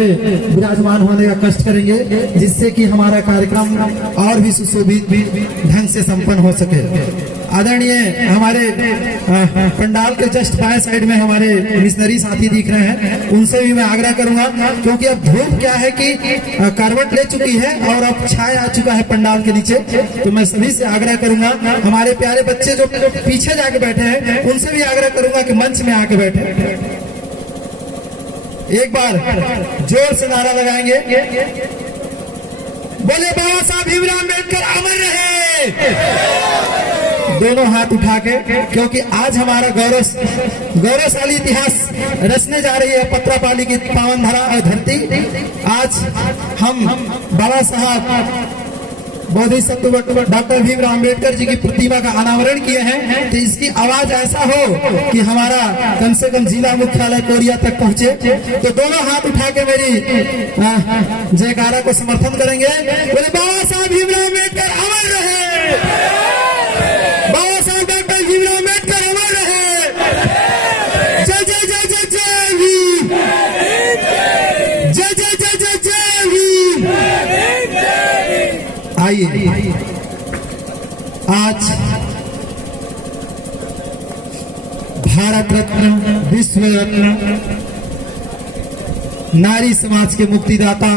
से विराजमान होने का कष्ट करेंगे, जिससे कि हमारा कार्यक्रम और भी सुशोभित ढंग से संपन्न हो सके। आदरणीय हमारे पंडाल के जस्ट बाएं साइड में हमारे मिशनरी साथी दिख रहे हैं, उनसे भी मैं आग्रह करूंगा, क्योंकि अब धूप क्या है कि करवट ले चुकी है और अब छाया आ चुका है पंडाल के नीचे। तो मैं सभी से आग्रह करूंगा, हमारे प्यारे बच्चे जो पीछे जाके बैठे हैं उनसे भी आग्रह करूंगा कि मंच में आके बैठे। एक बार जोर से नारा लगाएंगे, बोले बाबा साहब भीमराव अम्बेडकर अमर रहे। दोनों हाथ उठा के, क्योंकि आज हमारा गौरवशाली इतिहास रचने जा रही है पत्रापाली की पावन धरा और धरती। आज हम बाबा साहब बोधिसत्व डॉक्टर भीमराव अम्बेडकर जी की प्रतिमा का अनावरण किए हैं, तो इसकी आवाज ऐसा हो कि हमारा कम से कम जिला मुख्यालय कोरिया तक पहुंचे। तो दोनों हाथ उठा के मेरी जयकारा को समर्थन करेंगे। बोले बाबा साहब भीमराव अम्बेडकर अमर रहे, बाबा साहब डॉक्टर भीमराव अम्बेडकर अमर रहे। जय जय जय जय जय भीम, जय जय जय जय जय भीम। आइए आज भारत रत्न, विश्व रत्न, नारी समाज के मुक्तिदाता,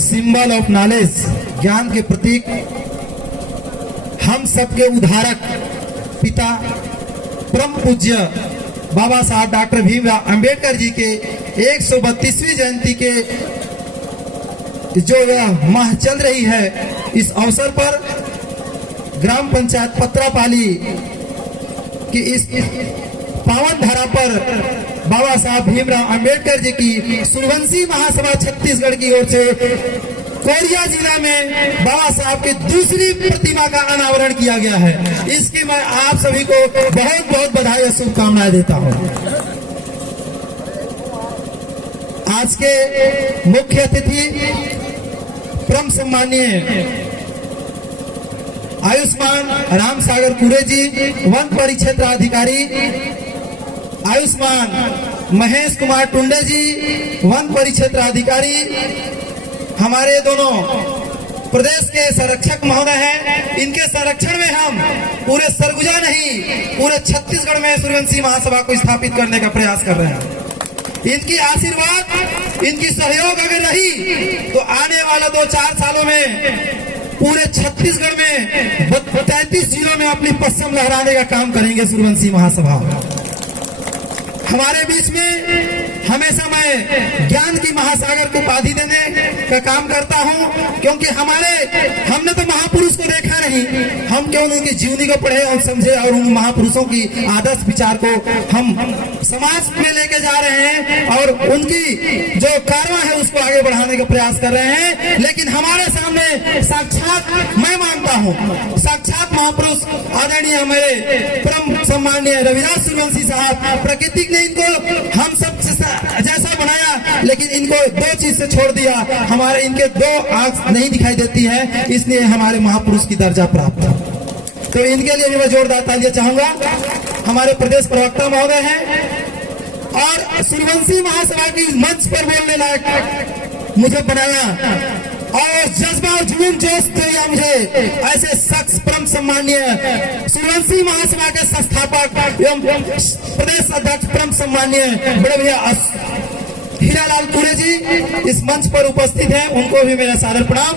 सिंबल ऑफ नॉलेज, ज्ञान के प्रतीक, हम सबके उद्धारक पिता परम पूज्य बाबा साहब डॉक्टर भीमराव अम्बेडकर जी के 132वीं जयंती के जो यह माह चल रही है, इस अवसर पर ग्राम पंचायत पत्रापाली की इस पावन धरा पर बाबा साहब भीमराव अम्बेडकर जी की सूर्यवंशी महासभा छत्तीसगढ़ की ओर से कोरिया जिला में बाबा साहब की दूसरी प्रतिमा का अनावरण किया गया है। इसकी मैं आप सभी को बहुत बहुत बधाई और शुभकामनाएं देता हूं। आज के मुख्य अतिथि परम सम्मानीय आयुष्मान राम सागर कुरे जी, वन परिक्षेत्र अधिकारी, आयुष्मान महेश कुमार टुंडे जी, वन परिक्षेत्र अधिकारी, हमारे दोनों प्रदेश के संरक्षक महोदय हैं। इनके संरक्षण में हम पूरे सरगुजा नहीं, पूरे छत्तीसगढ़ में सूर्यवंशी महासभा को स्थापित करने का प्रयास कर रहे हैं। इनकी आशीर्वाद, इनकी सहयोग अगर रही तो आने वाला 2-4 सालों में पूरे छत्तीसगढ़ में 33 जिलों में अपनी पश्चिम लहराने का काम करेंगे सूर्यवंशी महासभा। हमारे बीच में हमेशा मैं ज्ञान की महासागर को उपाधि देने का काम करता हूं, क्योंकि हमने तो महापुरुष को देखा नहीं, हम क्यों उनकी जीवनी को पढ़े और समझे और उन महापुरुषों की आदर्श विचार को हम समाज में लेके जा रहे हैं और उनकी जो कारवां है उसको आगे बढ़ाने का प्रयास कर रहे हैं। लेकिन हमारे सामने साक्षात, मैं मानता हूं, साक्षात महापुरुष आदरणीय हमारे परम सम्मानीय रविदास सूर्यवंशी साहब। प्रकृति ने इनको हम सब जैसा बनाया, लेकिन इनको 2 चीज से छोड़ दिया। हमारे इनके 2 आंख नहीं दिखाई देती है, इसलिए हमारे महापुरुष की दर्जा प्राप्त है। तो इनके लिए भी मैं जोरदार तालियां चाहूंगा। हमारे प्रदेश प्रवक्ता महोदय हैं और सूर्यवंशी महासभा की मंच पर बोलने लायक मुझे बनाया और जज्बा और जुनून जोश दिया मुझे ऐसे शख्स, परम सम्मानीय सूर्यवंशी महासभा के संस्थापक एवं प्रदेश अध्यक्ष परम सम्मानीय बड़े भैया हीरालाल कुरे जी इस मंच पर उपस्थित हैं, उनको भी मेरा सादर प्रणाम।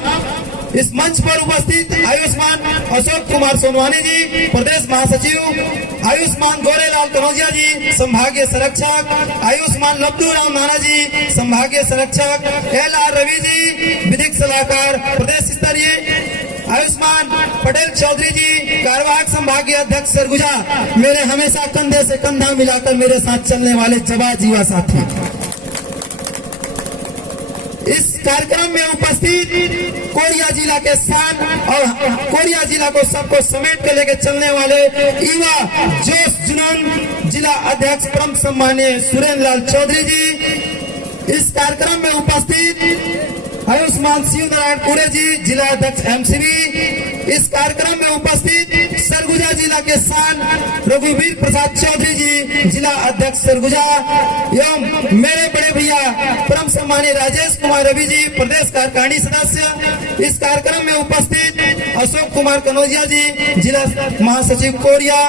इस मंच पर उपस्थित आयुष्मान अशोक कुमार सोनवानी जी, प्रदेश महासचिव, आयुष्मान गोरेलाल कनौजिया जी, संभागीय संरक्षक, आयुष्मान लब्धू राम नाना जी, संभागीय संरक्षक, LR रवि जी, विधिक सलाहकार प्रदेश स्तरीय, आयुष्मान पटेल चौधरी जी, कार्यवाहक संभागीय अध्यक्ष सरगुजा, मेरे हमेशा कंधे से कंधा मिलाकर मेरे साथ चलने वाले जवा जीवा साथी। इस कार्यक्रम में उपस्थित कोरिया जिला के शान और कोरिया जिला को सबको समेट कर लेकर चलने वाले युवा जोश जुनून जिला अध्यक्ष परम सम्मानीय सुरेंद्र लाल चौधरी जी, इस कार्यक्रम में उपस्थित आयुष्मान शिव नारायण कुरे जी, जिला अध्यक्ष MCB, इस कार्यक्रम में उपस्थित सरगुजा जिला के शान रघुवीर प्रसाद चौधरी जी, जिला अध्यक्ष सरगुजा, एवं मेरे बड़े भैया परम सम्मानित राजेश कुमार रवि जी, प्रदेश कार्यकारिणी सदस्य। इस कार्यक्रम में उपस्थित अशोक कुमार कनौजिया जी, जिला महासचिव कोरिया।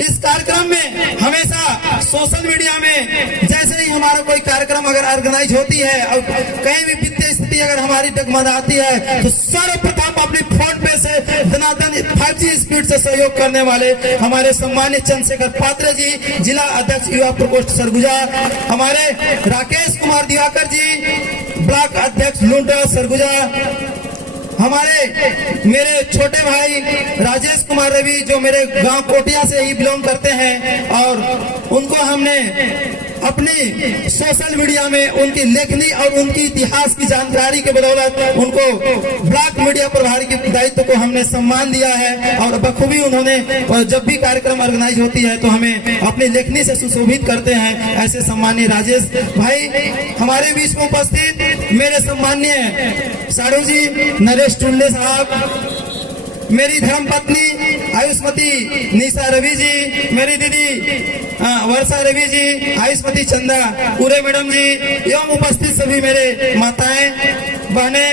इस कार्यक्रम में हमेशा सोशल मीडिया में जैसे ही हमारा कोई कार्यक्रम अगर ऑर्गेनाइज होती है और कहीं भी वित्तीय स्थिति अगर हमारी डगमगाती है तो सर्वप्रथम अपने फोन पे से धनाधन 5G स्पीड से सहयोग करने वाले हमारे सम्मानित चंद्रशेखर पात्र जी, जिला अध्यक्ष युवा प्रकोष्ठ सरगुजा, हमारे राकेश कुमार दिवाकर जी, ब्लॉक अध्यक्ष लुंडा सरगुजा, हमारे मेरे छोटे भाई राजेश कुमार रवि जो मेरे गांव कोटिया से ही बिलोंग करते हैं, और उनको हमने अपनी सोशल मीडिया में उनकी लेखनी और उनकी इतिहास की जानकारी के बदौलत उनको ब्लॉक मीडिया प्रभारी के दायित्व को हमने सम्मान दिया है। और बखूबी उन्होंने जब भी कार्यक्रम ऑर्गेनाइज होती है तो हमें अपनी लेखनी से सुशोभित करते हैं। ऐसे सम्मानीय राजेश भाई हमारे बीच में उपस्थित मेरे सम्मानीय साड़ू जी, नरेश टुंडे साहब, मेरी धर्मपत्नी आयुष्मती निशा रवि जी, मेरी दीदी वर्षा रवि जी, आयुष्मती चंदा पूरे मैडम जी एवं उपस्थित सभी मेरे माताएं बहने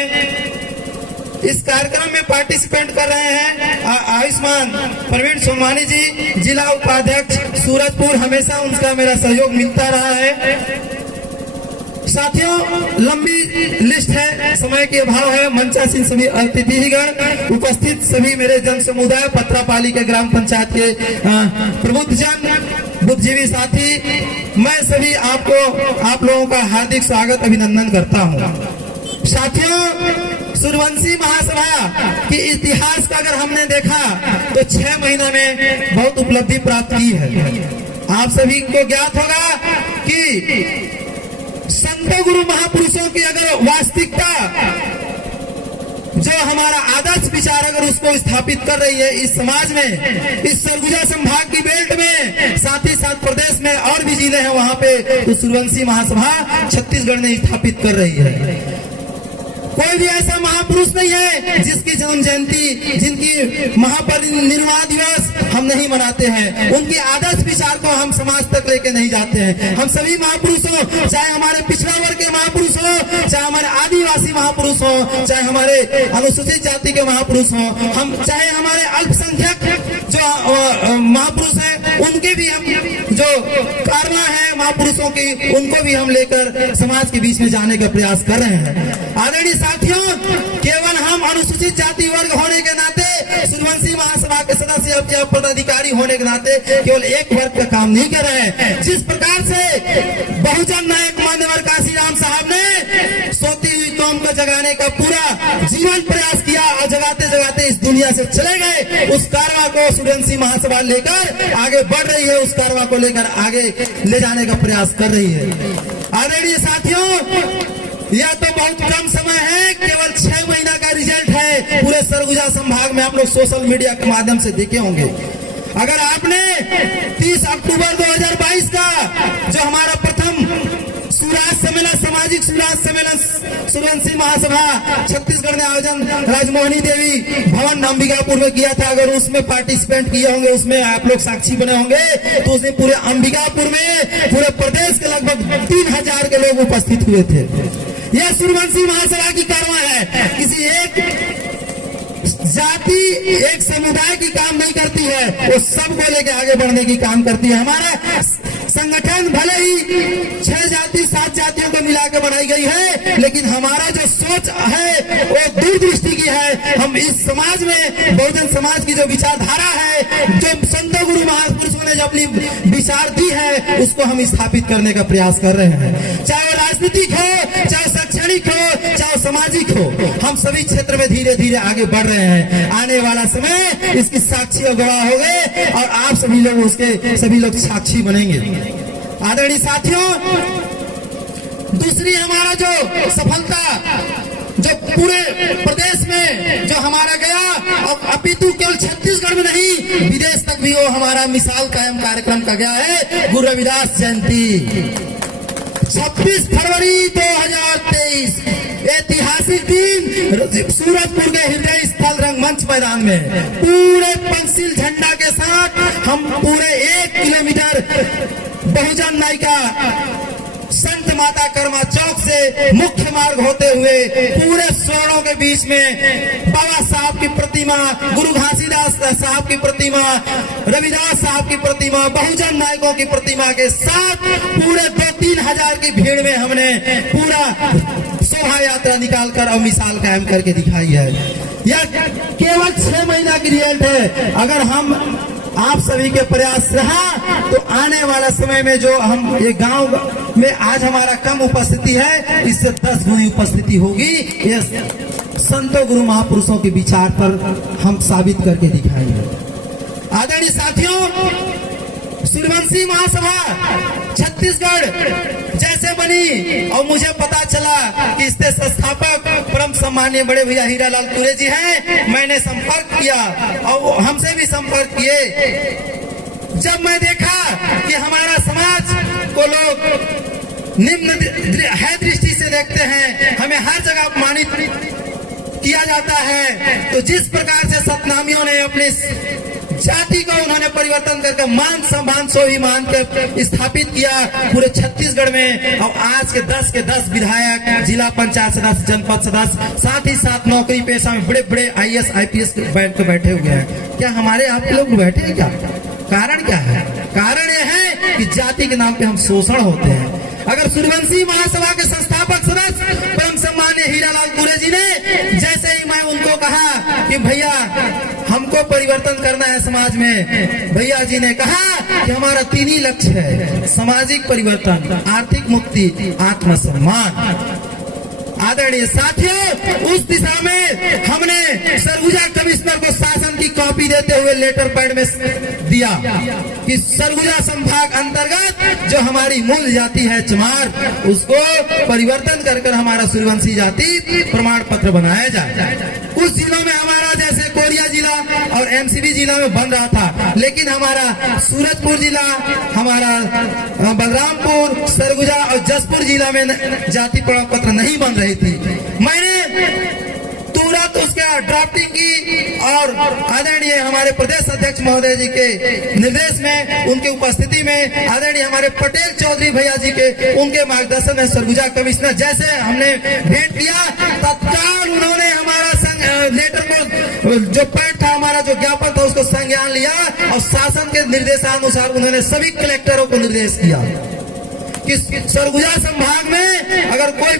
इस कार्यक्रम में पार्टिसिपेट कर रहे हैं। आयुष्मान प्रवीण सोमानी जी, जिला उपाध्यक्ष सूरजपुर, हमेशा उनका मेरा सहयोग मिलता रहा है। साथियों, लंबी लिस्ट है, समय के अभाव है। मंचासीन सभी अतिथिगण, उपस्थित सभी मेरे जन समुदाय, पत्रापाली के ग्राम पंचायत के प्रबुद्धजन, बुद्धिजीवी साथी, मैं सभी आप लोगों का हार्दिक स्वागत अभिनंदन करता हूं। साथियों, सूर्यवंशी महासभा की इतिहास का अगर हमने देखा तो 6 महीना में बहुत उपलब्धि प्राप्त की है। आप सभी को ज्ञात होगा कि संत गुरु महापुरुषों की अगर वास्तविकता जो हमारा आदर्श विचार अगर उसको स्थापित कर रही है इस समाज में, इस सरगुजा संभाग की बेल्ट में, साथ ही साथ प्रदेश में और भी जिले हैं वहां पे, तो सूर्यवंशी महासभा छत्तीसगढ़ ने स्थापित कर रही है। कोई भी ऐसा महापुरुष नहीं है जिसकी जन्म जयंती, जिनकी महापरिनिर्वाण दिवस हम नहीं मनाते हैं। उनके आदर्श विचार को हम समाज तक लेके नहीं जाते हैं। हम सभी महापुरुष हो, चाहे हमारे पिछड़ा वर्ग के महापुरुष हो, चाहे हमारे आदिवासी महापुरुष हो, चाहे हमारे अनुसूचित जाति के महापुरुष हो, हम चाहे हमारे अल्पसंख्यक जो महापुरुष हैं, उनके भी हम जो कारवा है महापुरुषों की, उनको भी हम लेकर समाज के बीच में जाने का प्रयास कर रहे हैं। आदरणीय साथियों, केवल हम अनुसूचित जाति वर्ग होने के नाते, सूर्यवंशी महासभा के सदस्य या पदाधिकारी होने के नाते केवल एक वर्ग का काम नहीं कर रहे हैं। जिस प्रकार से बहुजन नायक मान्यवर काशीराम साहब ने सोती हुई कौम को जगाने का पूरा जीवन प्रयास किया और जगाते जगाते इस दुनिया से चले गए, उस कारवा को सूर्यवंशी महासभा लेकर आगे बढ़ रही है, उस कारवा को लेकर आगे ले जाने का प्रयास कर रही है। आदरणीय साथियों, यह तो बहुत कम समय है, केवल 6 महीना का रिजल्ट है। पूरे सरगुजा संभाग में आप लोग सोशल मीडिया के माध्यम से देखे होंगे। अगर आपने 30 अक्टूबर 2022 का जो हमारा प्रथम सुराज सम्मेलन, सामाजिक सुराज सम्मेलन सूर्यवंशी महासभा छत्तीसगढ़ ने आयोजन राजमोहनी देवी भवन अंबिकापुर में किया था, अगर उसमें पार्टिसिपेट किए होंगे, उसमें आप लोग साक्षी बने होंगे, तो उसमें पूरे अंबिकापुर में पूरे प्रदेश के लगभग 3000 के लोग उपस्थित हुए थे। यह सूर्यवंशी महासभा की कारवा है। किसी एक जाति, एक समुदाय की काम नहीं करती है, वो सबको लेके आगे बढ़ने की काम करती है। हमारा संगठन भले ही 6 जाति 7 जातियों को मिला के बनाई गई है, लेकिन हमारा जो सोच है वो दूरदृष्टि की है। हम इस समाज में, बहुजन समाज की जो विचारधारा है, जो संत गुरु महापुरुषों ने जो अपनी विचार दी है, उसको हम स्थापित करने का प्रयास कर रहे हैं। चाहे वो राजनीतिक हो, चाहे शैक्षणिक हो, चाहे सामाजिक हो, हम सभी क्षेत्र में धीरे धीरे आगे बढ़ रहे हैं। आने वाला समय इसकी साक्षी और गवाह होंगे और आप सभी लोग उसके सभी लोग साक्षी बनेंगे। आदरणीय साथियों, दूसरी हमारा जो सफलता जो पूरे प्रदेश में जो हमारा गया, और अपितु केवल छत्तीसगढ़ में नहीं, विदेश तक भी वो हमारा मिसाल कायम कार्यक्रम का गया है, गुरु रविदास जयंती 26 फरवरी 2023, ऐतिहासिक दिन, सूरजपुर के हृदय स्थल रंगमंच मैदान में पूरे पंचशील झंडा के साथ हम पूरे 1 किलोमीटर बहुजन नायिका संत माता कर्मा चौक से मुख्य मार्ग होते हुए पूरे स्वर्णों के बीच में बाबा साहब की प्रतिमा, गुरु घासीदास साहब की प्रतिमा, रविदास साहब की प्रतिमा, बहुजन नायकों की प्रतिमा के साथ पूरे 2-3 हजार की भीड़ में हमने पूरा शोभा यात्रा निकालकर और मिसाल कायम करके दिखाई है। यह केवल 6 महीना की रिजल्ट है। अगर हम आप सभी के प्रयास रहा तो आने वाला समय में जो हम ये गांव में आज हमारा कम उपस्थिति है, इससे 10 गुनी उपस्थिति होगी। ये संतों गुरु महापुरुषों के विचार पर हम साबित करके दिखाएंगे। आदरणीय साथियों, सूर्यवंशी महासभा छत्तीसगढ़ जैसे बनी और मुझे पता चला कि इसके संस्थापक परम सम्मानीय बड़े भैया हीरालाल तुरे जी हैं, मैंने संपर्क किया और वो हमसे भी संपर्क किए। जब मैं देखा कि हमारा समाज को लोग निम्न है दृष्टि से देखते हैं, हमें हर जगह अपमानित किया जाता है, तो जिस प्रकार से सतनामियों ने अपने जाति को उन्होंने परिवर्तन करके मान सम्मान स्वाभिमान के स्थापित किया पूरे छत्तीसगढ़ में। और आज के 10 विधायक, जिला पंचायत सदस्य, जनपद सदस्य, साथ ही साथ नौकरी पेशा में बड़े बड़े IAS IPS बैठे हुए हैं। क्या हमारे आप लोग बैठे हैं क्या? कारण क्या है? कारण यह है कि जाति के नाम पे हम शोषण होते हैं। अगर सूर्यवंशी महासभा के संस्थापक सदस्य परम सम्मान्य हीरालाल तुरे जी ने, जैसे ही मैं उनको कहा कि भैया हमको परिवर्तन करना है समाज में, भैया जी ने कहा कि हमारा 3 ही लक्ष्य है, सामाजिक परिवर्तन, आर्थिक मुक्ति, आत्मसम्मान। आदरणीय साथियों, उस दिशा में हमने सरगुजा कमिश्नर को शासन की कॉपी देते हुए लेटर पैड में दिया कि सरगुजा संभाग अंतर्गत जो हमारी मूल जाति है चमार, उसको परिवर्तन कर हमारा सूर्यवंशी जाति प्रमाण पत्र बनाया जाए। कुछ जिलों में हमारा जैसे कोरिया जिला और MCB जिला में बन रहा था, लेकिन हमारा सूरजपुर जिला, हमारा बलरामपुर, सरगुजा और जसपुर जिला में जाति प्रमाण पत्र नहीं बन रही थी। मैंने तुरंत उसका ड्राफ्टिंग की और आदरणीय हमारे प्रदेश अध्यक्ष महोदय जी के निर्देश में, उनके उपस्थिति में, आदरणीय हमारे पटेल चौधरी भैया जी के उनके मार्गदर्शन में सरगुजा कमिश्नर जैसे हमने भेंट किया, तत्काल उन्होंने हमारा लेटर को जो पैड था, हमारा जो ज्ञापन था, उसको संज्ञान लिया और शासन के निर्देशानुसार उन्होंने सभी कलेक्टरों को निर्देश किया कि सरगुजा संभाग में अगर कोई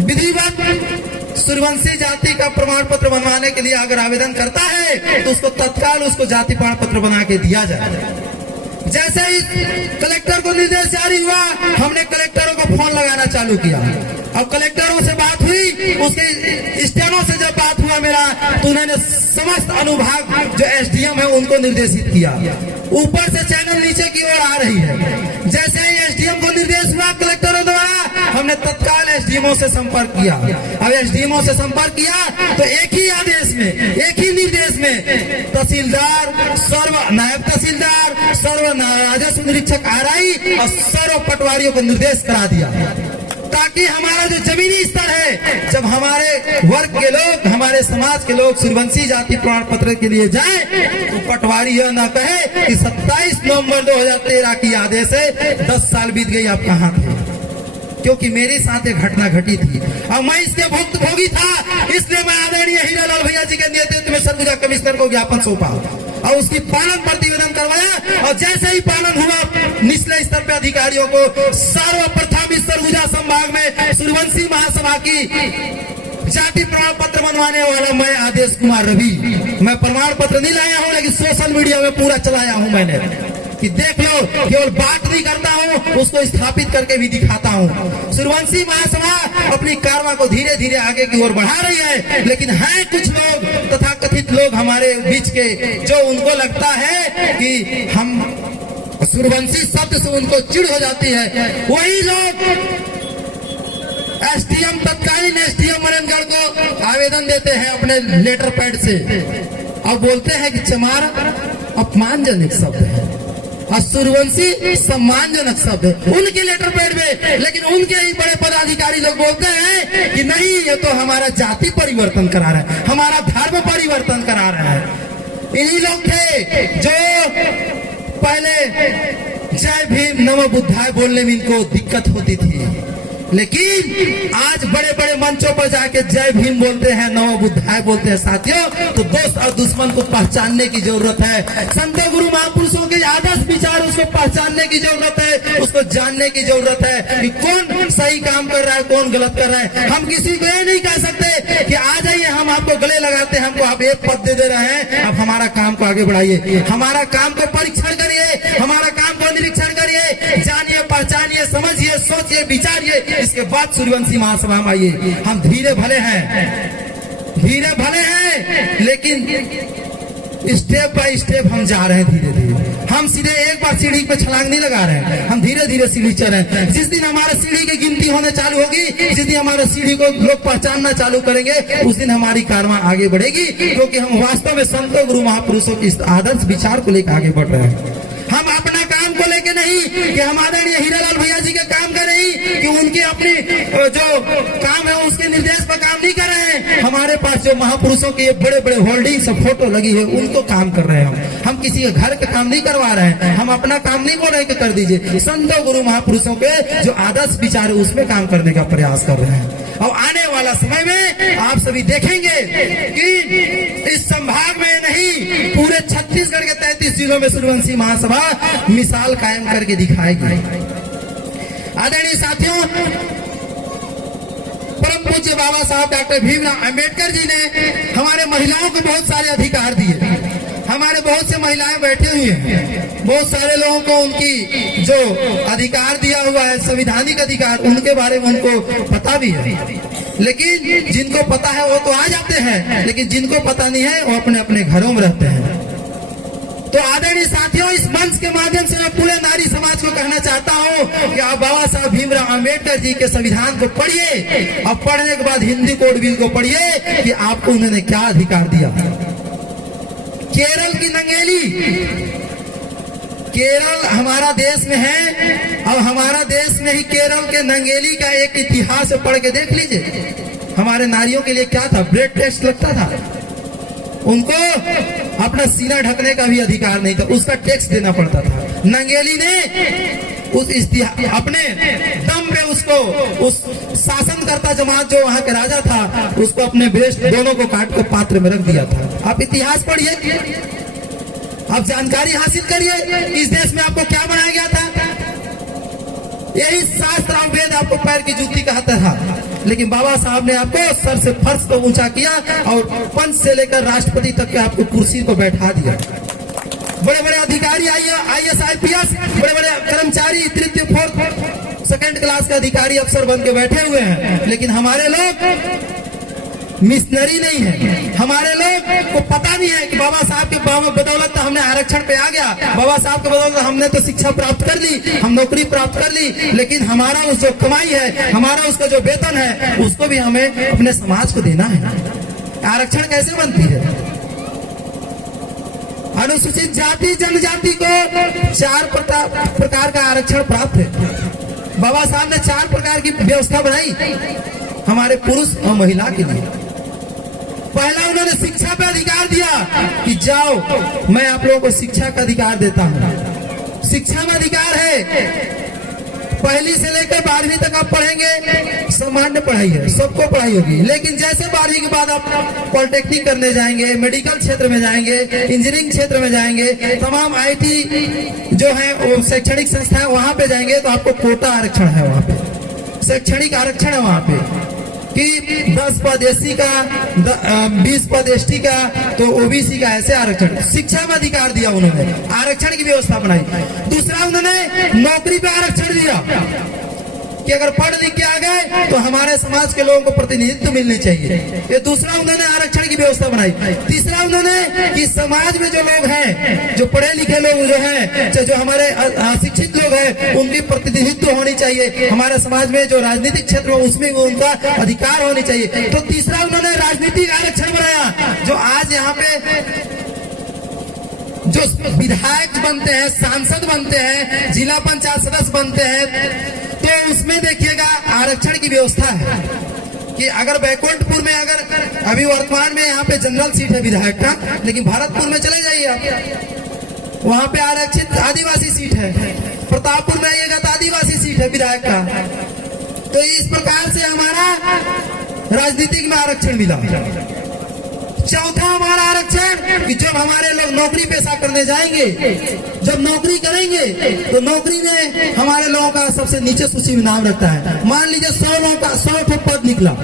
विधिवत सूर्यवंशी जाति का प्रमाण पत्र बनवाने के लिए अगर आवेदन करता है तो उसको तत्काल उसको जाति प्रमाण पत्र बना के दिया जाए। जैसे ही कलेक्टर को निर्देश जारी हुआ, हमने कलेक्टरों को फोन लगाना चालू किया। अब कलेक्टरों से बात हुई, उसके स्टेनो से जब बात हुआ मेरा, तो उन्होंने समस्त अनुभाग जो SDM है उनको निर्देशित किया। ऊपर से चैनल नीचे की ओर आ रही है। जैसे ही SDM को निर्देश हुआ कलेक्टरों द्वारा, हमने तत्काल SDMO से संपर्क किया। अब SDMO से संपर्क किया तो एक ही आदेश में, एक ही निर्देश में तहसीलदार, नायब तहसीलदार, सर्व राजस्व निरीक्षक RI और सर्व पटवारियों को निर्देश करा दिया, ताकि हमारा जो जमीनी स्तर है, जब हमारे वर्ग के लोग, हमारे समाज के लोग सूर्यवंशी जाति प्रमाण पत्र के लिए जाएं, तो पटवारी यह ना कहे कि 27 नवंबर 2013 की आदेश है, 10 साल बीत गई, आप कहाँ थे? क्योंकि मेरे साथ एक घटना घटी थी और मैं इसके भुक्तभोगी था, इसलिए मैं आदरणीय हीरालाल भैया जी के नेतृत्व में सरगुजा कमिश्नर को ज्ञापन सौंपा और उसकी पालन प्रतिवेदन करवाया। और जैसे ही पालन हुआ, निचले स्तर पे अधिकारियों को सर्वप्रथम इस सरगुजा संभाग में सूर्यवंशी महासभा की जाति प्रमाण पत्र बनवाने वाला मैं आदेश कुमार रवि, मैं प्रमाण पत्र नहीं लाया हूँ, लेकिन सोशल मीडिया में पूरा चलाया हूँ मैंने कि देख लो, केवल बात नहीं करता हूँ, उसको स्थापित करके भी दिखाता हूँ। सूर्यवंशी महासभा अपनी कारवां को धीरे धीरे आगे की ओर बढ़ा रही है, लेकिन हैं कुछ लोग तथाकथित लोग हमारे बीच के, जो उनको लगता है कि हम सूर्यवंशी शब्द से उनको चिढ़ हो जाती है। वही लोग SDM, तत्कालीन SDM मनेनगढ़ को आवेदन देते हैं अपने लेटर पैड से और बोलते हैं कि चमार अपमानजनक शब्द है और सूर्यवंशी सम्मानजनक शब्द है उनके लेटर पैड में, लेकिन उनके ही बड़े पदाधिकारी लोग बोलते हैं कि नहीं, ये तो हमारा जाति परिवर्तन करा रहा है, हमारा धर्म परिवर्तन करा रहा है। इन्हीं लोग थे जो पहले जय भीम नमो बुद्धाय बोलने में इनको दिक्कत होती थी, लेकिन आज बड़े बड़े मंचों पर जाके जय भीम बोलते हैं, नमो बुद्धाय बोलते हैं। साथियों, तो दोस्त और दुश्मन को पहचानने की जरूरत है। संतों गुरु महापुरुषों के आदर्श विचार उसको पहचानने की जरूरत है, उसको जानने की जरूरत है कि कौन सही काम कर रहा है, कौन गलत कर रहा है। हम किसी को ये नहीं कह सकते कि आ जाइए हम आपको गले लगाते हैं, हमको आप एक पद दे रहे हैं, अब हमारा काम को आगे बढ़ाइए। हमारा काम को परीक्षण करिए, हमारा काम को निरीक्षण करिए, जानिए, पहचानिए, समझिए, सोचिए, विचारिए, इसके बाद सूर्यवंशी महासभा में आइए। हम धीरे भले हैं, लेकिन स्टेप बाय स्टेप हम जा रहे हैं धीरे धीरे। हम सीधे एक बार सीढ़ी पे छलांग नहीं लगा रहे हैं, हम धीरे धीरे सीढ़ी चल रहे हैं। जिस दिन हमारा सीढ़ी की गिनती होने चालू होगी, जिस दिन हमारा सीढ़ी को लोग पहचानना चालू करेंगे, उस दिन हमारी कारवां आगे बढ़ेगी, क्योंकि हम वास्तव में संतों गुरु महापुरुषों के इस आदर्श विचार को लेकर आगे बढ़ रहे हैं। हम अपना काम को लेके नहीं कि हम आदरणीय हीरालाल भैया जी के काम कर रही कि उनकी अपनी जो काम है उसके निर्देश पर काम नहीं कर रहे हैं। हमारे पास जो महापुरुषों के बड़े बड़े होल्डिंग से फोटो लगी है, उनको काम कर रहे हैं। हम किसी के घर का काम नहीं करवा रहे हैं, हम अपना काम नहीं बोल रहे कि कर दीजिए। संतों गुरु महापुरुषों के जो आदर्श विचार है उसमें काम करने का प्रयास कर रहे हैं। और आने वाला समय में आप सभी देखेंगे कि इस संभाग में नहीं, पूरे छत्तीसगढ़ के 33 जिलों में सूर्यवंशी महासभा मिसाल कायम करके दिखाएगी। आदरणीय साथियों, परम पूज्य बाबा साहब डॉक्टर भीमराव अंबेडकर जी ने हमारे महिलाओं को बहुत सारे अधिकार दिए। हमारे बहुत से महिलाएं बैठी हुई हैं, बहुत सारे लोगों को उनकी जो अधिकार दिया हुआ है, संवैधानिक अधिकार, उनके बारे में उनको पता भी है। लेकिन जिनको पता है वो तो आ जाते हैं, लेकिन जिनको पता नहीं है वो अपने अपने घरों में रहते हैं। तो आदरणीय साथियों, इस मंच के माध्यम से मैं पूरे नारी समाज को कहना चाहता हूं कि आप बाबा साहब भीमराव अंबेडकर जी के संविधान को पढ़िए, और पढ़ने के बाद हिंदी कोड बिल को पढ़िए कि आपको उन्होंने क्या अधिकार दिया। केरल की नंगेली, केरल हमारा देश में है, और हमारा देश में ही केरल के नंगेली का एक इतिहास पढ़ के देख लीजिए। हमारे नारियों के लिए क्या था, ब्लड टेस्ट लगता था, उनको अपना सीना ढकने का भी अधिकार नहीं था, उसका टैक्स देना पड़ता था। नंगेली ने उस अपने दम पे उसको, उस शासनकर्ता जमात जो वहां के राजा था, उसको अपने ब्रेस्ट दोनों को काट कर पात्र में रख दिया था। आप इतिहास पढ़िए, आप जानकारी हासिल करिए, इस देश में आपको क्या बनाया गया था। यही शास्त्र और वेद आपको पैर की जूती कहता था, लेकिन बाबा साहब ने आपको सर से फर्श को ऊंचा किया और पंच से लेकर राष्ट्रपति तक के आपको कुर्सी को बैठा दिया। बड़े बड़े अधिकारी, IAS IPS, बड़े बड़े कर्मचारी, तृतीय फोर्थ सेकंड क्लास के अधिकारी अफसर बन के बैठे हुए हैं, लेकिन हमारे लोग मिशनरी नहीं है। हमारे लोग को पता नहीं है कि बाबा साहब के बदौलत तो हमने आरक्षण पे आ गया, बाबा साहब के बदौलत हमने तो शिक्षा प्राप्त कर ली, हम नौकरी प्राप्त कर ली, लेकिन हमारा उस जो कमाई है, हमारा उसका जो वेतन है, उसको भी हमें अपने समाज को देना है। आरक्षण कैसे बनती है? अनुसूचित जाति जनजाति को 4 प्रकार का आरक्षण प्राप्त है। बाबा साहब ने 4 प्रकार की व्यवस्था बनाई हमारे पुरुष और महिला के लिए। पहला उन्होंने शिक्षा पे अधिकार दिया कि जाओ, मैं आप लोगों को शिक्षा का अधिकार देता हूँ। शिक्षा में अधिकार है, पहली से लेकर 12वीं तक आप पढ़ेंगे, सामान्य पढ़ाई है, सबको पढ़ाई होगी। लेकिन जैसे 12वीं के बाद आप पॉलिटेक्निक करने जाएंगे, मेडिकल क्षेत्र में जाएंगे, इंजीनियरिंग क्षेत्र में जाएंगे, तमाम IT जो है वो शैक्षणिक संस्थाएं वहां पे जाएंगे, तो आपको कोटा आरक्षण है, वहां पे शैक्षणिक आरक्षण है वहां पे कि 10 पद SC का, 20 पद ST का, तो OBC का, ऐसे आरक्षण। शिक्षा में अधिकार दिया उन्होंने, आरक्षण की व्यवस्था बनाई। दूसरा उन्होंने नौकरी पे आरक्षण दिया कि अगर पढ़ लिख के आ गए तो हमारे समाज के लोगों को प्रतिनिधित्व मिलनी चाहिए। ये दूसरा उन्होंने आरक्षण की व्यवस्था बनाई। तीसरा उन्होंने कि समाज में जो लोग हैं, जो पढ़े लिखे लोग जो हैं, जो हमारे शिक्षित लोग हैं, उनकी प्रतिनिधित्व होनी चाहिए। हमारे समाज में जो राजनीतिक क्षेत्र है उसमें उनका अधिकार होनी चाहिए। तो तीसरा उन्होंने राजनीतिक आरक्षण बनाया, जो आज यहाँ पे जो विधायक बनते हैं, सांसद बनते हैं, जिला पंचायत सदस्य बनते हैं, तो उसमें देखिएगा आरक्षण की व्यवस्था है कि अगर बैकुंठपुर में, अगर अभी वर्तमान में यहाँ पे जनरल सीट है विधायक का, लेकिन भरतपुर में चले जाइए आप, वहाँ पे आरक्षित आदिवासी सीट है, प्रतापपुर में आइएगा तो आदिवासी सीट है विधायक का। तो इस प्रकार से हमारा राजनीतिक में आरक्षण मिला। चौथा हमारा आरक्षण कि जब हमारे लोग नौकरी पेशा करने जाएंगे, जब नौकरी करेंगे तो नौकरी में हमारे लोगों का सबसे नीचे सूची में नाम रखता है। मान लीजिए 100 लोगों का 100 पद निकला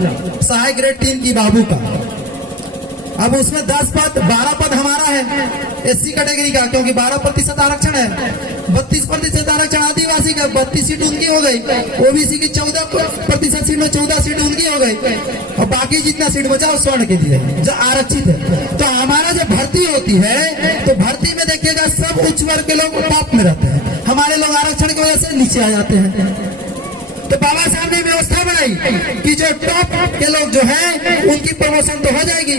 सहायक ग्रेड 3 की बाबू का। अब उसमें 10 पद 12 पद हमारा है एससी कैटेगरी का, क्योंकि 12% आरक्षण है। 32% आरक्षण आदिवासी का, 32 सीट उनकी हो गई। ओबीसी की 14% सीट में 14 सीट उनकी हो गई, और बाकी जितना सीट बचा वो स्वर्ण के लिए जो आरक्षित है। तो हमारा जब भर्ती होती है तो भर्ती में देखिएगा सब उच्च वर्ग के लोग टॉप में रहते हैं, हमारे लोग आरक्षण की वजह से नीचे आ जाते हैं। तो बाबा साहब ने व्यवस्था बनाई कि जो टॉप के लोग जो है उनकी प्रमोशन तो हो जाएगी,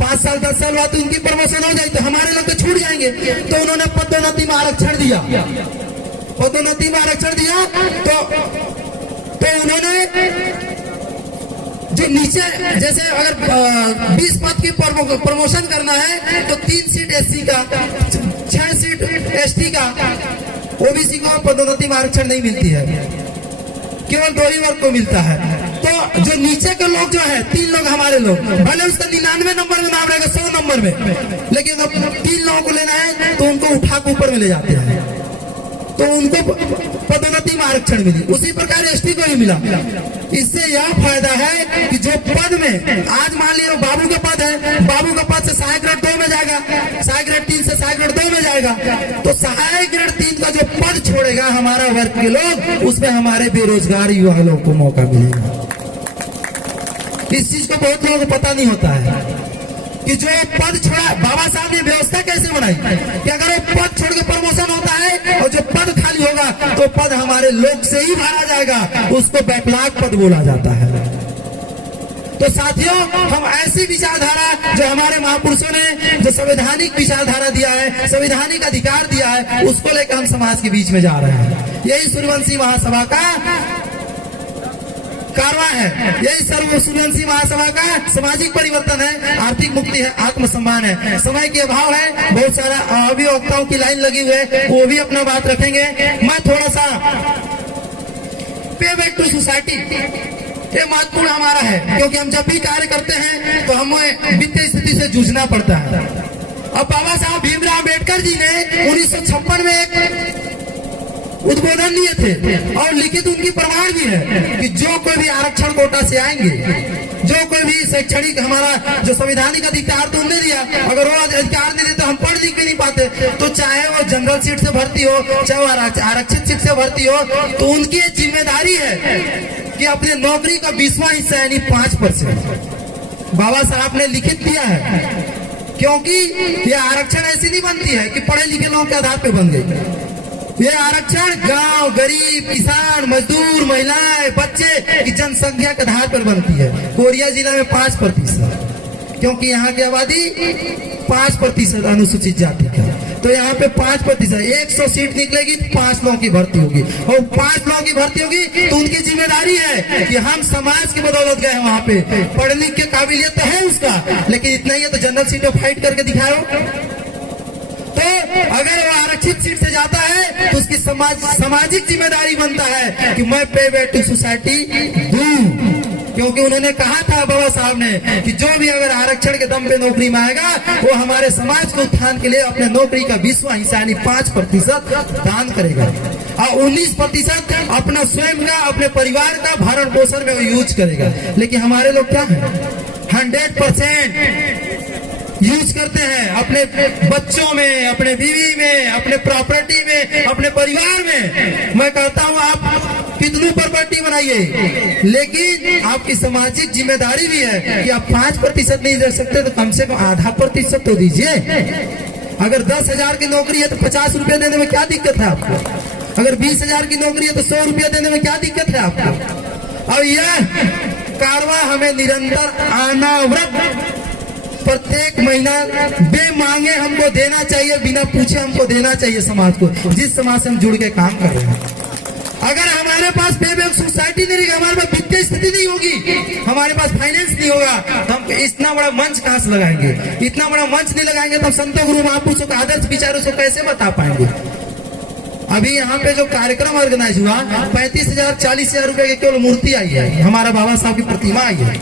5 साल 10 साल बाद उनकी प्रमोशन हो जाएगी, तो हमारे लोग तो छूट जाएंगे। तो उन्होंने पदोन्नति में आरक्षण दिया, पदोन्नति में आरक्षण दिया। तो उन्होंने जो नीचे जैसे अगर 20 पद की प्रमोशन करना है तो 3 सीट एससी का, 6 सीट एसटी का, ओबीसी को पदोन्नति में आरक्षण नहीं मिलती है, केवल 2 ही वर्ग को मिलता है। तो जो नीचे के लोग जो है 3 लोग हमारे लोग, भले उसका 99 नंबर में नाम रहेगा 100 नंबर में, लेकिन अगर 3 लोगों को लेना है तो उनको उठा के ऊपर में ले जाते हैं, तो उनको पदोन्नति में आरक्षण मिली। उसी प्रकार एसटी को भी मिला। इससे यह फायदा है कि जो पद में आज मान लीजिए बाबू का पद है, बाबू का पद से सहायक ग्रेड 2 में जाएगा, सहायक ग्रेड 3 से सहायक ग्रेड 2 में जाएगा, तो सहायक ग्रेड 3 का जो पद छोड़ेगा हमारा वर्ग के लोग, उसमें हमारे बेरोजगार युवा लोगों को मौका मिलेगा। इस चीज को बहुत लोगों को पता नहीं होता है कि जो पद छोड़ा, बाबा साहब ने व्यवस्था कैसे बनाई कि अगर वो पद छोड़ के प्रमोशन होता है और जो पद खाली होगा तो पद हमारे लोग से ही भरा जाएगा, उसको बैकलॉग पद बोला जाता है। तो साथियों, हम ऐसी विचारधारा जो हमारे महापुरुषों ने जो संवैधानिक विचारधारा दिया है, संवैधानिक अधिकार दिया है, उसको लेकर हम समाज के बीच में जा रहे हैं। यही सूर्यवंशी महासभा का कारवा है, यही सर्व सूर्यवंशी महासभा का सामाजिक परिवर्तन है, आर्थिक मुक्ति है, आत्मसम्मान है। समय के अभाव है, बहुत सारा अभिवक्ताओं की लाइन लगी हुई है, वो भी अपना बात रखेंगे। मैं थोड़ा सा पे बैक टू सोसाइटी, ये महत्वपूर्ण हमारा है, क्योंकि हम जब भी कार्य करते हैं तो हमें वित्तीय स्थिति से जूझना पड़ता है। अब बाबा साहब भीमराव अम्बेडकर जी ने 1956 में एक उद्बोधन दिए थे और लिखित उनकी प्रमाण भी है कि जो कोई भी आरक्षण कोटा से आएंगे, जो कोई भी शैक्षणिक हमारा जो संवैधानिक अधिकार तो उन्होंने दिया, अगर वो अधिकार नहीं देते हम पढ़ लिख भी नहीं पाते, तो चाहे वो जनरल सीट से भर्ती हो, चाहे वो आरक्षित सीट से भर्ती हो, तो उनकी ये जिम्मेदारी है कि अपनी नौकरी का 20वां हिस्सा यानी 5% बाबा साहब ने लिखित दिया है। क्योंकि ये आरक्षण ऐसी नहीं बनती है कि पढ़े लिखे लोगों के आधार पे बन गई। ये आरक्षण गांव, गरीब, किसान, मजदूर, महिलाएं, बच्चे की जनसंख्या के आधार पर बनती है। कोरिया जिला में 5%, क्योंकि यहाँ की आबादी 5% अनुसूचित जाति का, तो यहाँ पे 5%, 100 सीट निकलेगी तो 5 लोगों की भर्ती होगी, और 5 लोगों की भर्ती होगी तो उनकी जिम्मेदारी है कि हम समाज की बदौलत गए हैं वहाँ पे। पढ़ लिख के काबिलियत तो है उसका, लेकिन इतना ही है तो जनरल सीट में फाइट करके दिखाओ। तो अगर वो आरक्षित सीट से जाता है तो उसकी सामाजिक जिम्मेदारी बनता है कि मैं पे बैक टू सोसाइटी दूं, क्योंकि उन्होंने कहा था बाबा साहब ने कि जो भी अगर आरक्षण के दम पे नौकरी में आएगा वो हमारे समाज के उत्थान के लिए अपने नौकरी का 20वां हिस्सा यानी 5% दान करेगा, और 19% अपना स्वयं का, अपने परिवार का भरण पोषण में यूज करेगा। लेकिन हमारे लोग क्या है, 100% यूज करते हैं अपने बच्चों में, अपने बीवी में, अपने प्रॉपर्टी में, अपने परिवार में। मैं कहता हूँ आप कितनी प्रॉपर्टी बनाइए, लेकिन आपकी सामाजिक जिम्मेदारी भी है कि आप 5% नहीं दे सकते तो कम से कम आधा प्रतिशत तो दीजिए। अगर 10,000 की नौकरी है तो 50 रुपया देने में क्या दिक्कत है आपको? अगर 20,000 की नौकरी है तो 100 रुपया देने में क्या दिक्कत है आपको? और यह कारवा हमें निरंतर अनावरत प्रत्येक महीना बेमांगे हमको देना चाहिए, बिना पूछे हमको देना चाहिए समाज को, जिस समाज से हम जुड़ के काम कर रहे हैं। अगर हमारे पास पेबैक सोसाइटी नहीं रहेगी, हमारे पास वित्तीय स्थिति नहीं होगी, हमारे पास फाइनेंस नहीं होगा, तो हम इतना बड़ा मंच कहां से लगाएंगे? इतना बड़ा मंच नहीं लगाएंगे तो संतों गुरु महापुरुषों का आदर्श विचारों से कैसे बता पाएंगे? अभी यहाँ पे जो कार्यक्रम ऑर्गेनाइज हुआ, 35,000 40,000 रुपए की केवल मूर्ति आई है, हमारा बाबा साहब की प्रतिमा आई है,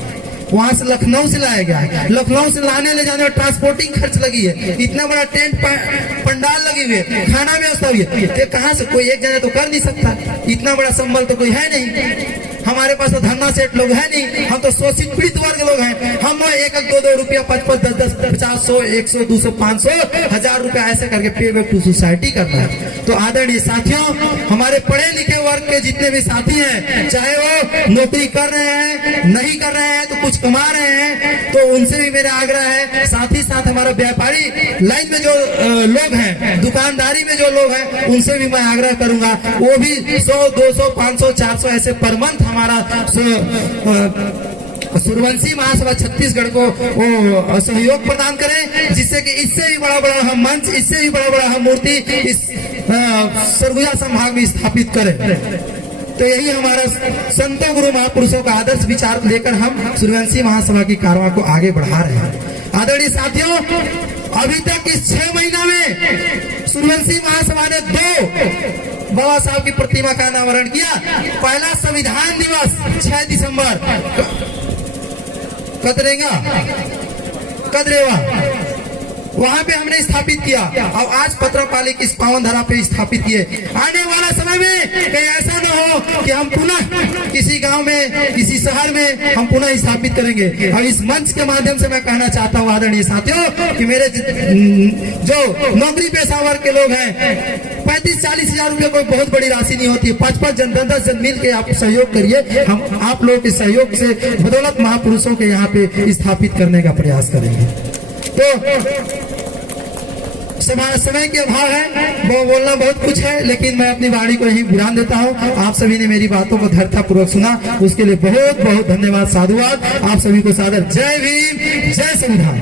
वहां से लखनऊ से लाया गया है। लखनऊ से लाने ले जाने और ट्रांसपोर्टिंग खर्च लगी है, इतना बड़ा टेंट पंडाल लगी हुई है, खाना व्यवस्था हुई है, तो कहां से कोई एक जने तो कर नहीं सकता, इतना बड़ा संबल तो कोई है नहीं। हमारे पास तो धरना सेठ लोग है नहीं, हम तो शोषित पीड़ित वर्ग लोग हैं। हम 1-2 रुपया 5-5 10-10 50 100 100 200 500 1000 रुपया ऐसे करके पे बैक टू सोसाइटी करना है। तो आदरणीय साथियों, हमारे पढ़े लिखे वर्ग के जितने भी साथी हैं, चाहे वो नौकरी कर रहे हैं, नहीं कर रहे हैं, तो कुछ कमा रहे हैं, तो उनसे भी मेरा आग्रह है। साथ ही साथ हमारा व्यापारी लाइन में जो लोग हैं, दुकानदारी में जो लोग हैं, उनसे भी मैं आग्रह करूंगा, वो भी 100 200 500 400 ऐसे पर मंथ हमारा सूर्यवंशी महासभा छत्तीसगढ़ को वो सहयोग प्रदान करें, जिससे कि इससे भी बड़ा हम मंच, इससे भी बड़ा हम मूर्ति इस सरगुजा संभाग में स्थापित करें। तो यही हमारा संतों गुरु महापुरुषों का आदर्श विचार लेकर हम सूर्यवंशी महासभा की कार्रवाई को आगे बढ़ा रहे हैं। आदरणीय साथियों, अभी तक इस 6 महीना में सूर्यवंशी महासभा ने 2 बाबा साहब की प्रतिमा का अनावरण किया। पहला संविधान दिवस 6 दिसंबर कदरेवा वहां पे हमने स्थापित किया, और आज पत्रपाली की इस पावन धरा पे स्थापित किए। आने वाला समय में कहीं ऐसा न हो कि हम पुनः किसी गांव में, किसी शहर में हम पुनः स्थापित करेंगे। और इस मंच के माध्यम से मैं कहना चाहता हूँ आदरणीय साथियों कि मेरे जो नौकरी पेशा वर्ग के लोग हैं, 35-40 हजार रुपये कोई बहुत बड़ी राशि नहीं होती है। 5-5 जन 10-10 जन मिल के आप सहयोग करिए, हम आप लोगों के सहयोग से बदौलत महापुरुषों के यहाँ पे स्थापित करने का प्रयास करेंगे। तो समय के अभाव है, वो बोलना बहुत कुछ है, लेकिन मैं अपनी वाणी को यही विराम देता हूँ। आप सभी ने मेरी बातों को धैर्यता पूर्वक सुना, उसके लिए बहुत बहुत धन्यवाद, साधुवाद। आप सभी को सादर जय भीम, जय संविधान।